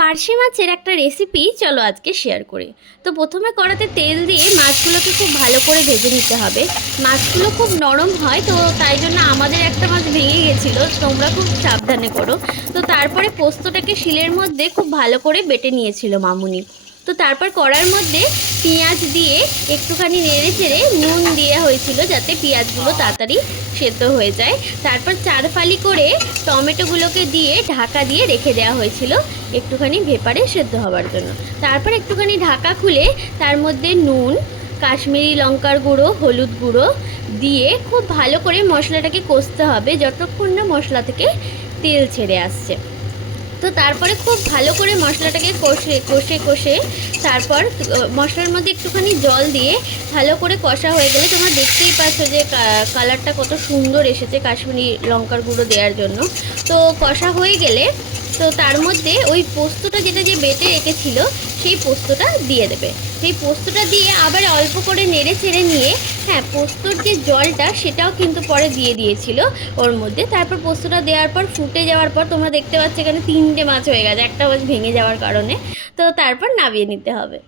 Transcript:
পার্শে মাছের একটা রেসিপি চলো আজকে শেয়ার করি। তো প্রথমে কড়াতে তেল দিয়ে মাছগুলোকে খুব ভালো করে ভেজে নিতে হবে। মাছগুলো খুব নরম হয়, তো তাই জন্য আমাদের একটা মাছ ভেঙে গেছিলো, তোমরা খুব সাবধানে করো। তো তারপরে পোস্তটাকে শিলের মধ্যে খুব ভালো করে বেটে নিয়েছিল মামুনি। তো তারপর কড়ার মধ্যে পেঁয়াজ দিয়ে একটুখানি নেড়ে চেড়ে নুন দেওয়া হয়েছিল যাতে পেঁয়াজগুলো তাড়াতাড়ি সেদ্ধ হয়ে যায়। তারপর 4 ফালি করে টমেটোগুলোকে দিয়ে ঢাকা দিয়ে রেখে দেওয়া হয়েছিল একটুখানি ভেপারে সেদ্ধ হওয়ার জন্য। তারপর একটুখানি ঢাকা খুলে তার মধ্যে নুন, কাশ্মীরি লঙ্কার গুঁড়ো, হলুদ গুঁড়ো দিয়ে খুব ভালো করে মশলাটাকে কষতে হবে যতক্ষণ না মশলা থেকে তেল ছেড়ে আসছে। তো তারপরে খুব ভালো করে মশলাটাকে কষে কষে কষে তারপর মশলার মধ্যে একটুখানি জল দিয়ে ভালো করে কষা হয়ে গেলে তোমরা দেখতেই পাচ্ছ যে কালারটা কত সুন্দর এসেছে কাশ্মীরি লঙ্কার গুঁড়ো দেওয়ার জন্য। তো কষা হয়ে গেলে তো তার মধ্যে ওই পোস্তটা যেটা যে বেটে রেখেছিল সেই পোস্তটা দিয়ে দেবে। সেই পোস্তটা দিয়ে আবার অল্প করে নেড়ে চেড়ে নিয়ে, হ্যাঁ, পোস্তর যে জলটা সেটাও কিন্তু পরে দিয়ে দিয়েছিল ওর মধ্যে। তারপর পোস্তটা দেওয়ার পর ফুটে যাওয়ার পর তোমরা দেখতে পাচ্ছ এখানে 3টে মাছ হয়ে গেছে, একটা মাছ ভেঙে যাওয়ার কারণে। তো তারপর নামিয়ে নিতে হবে।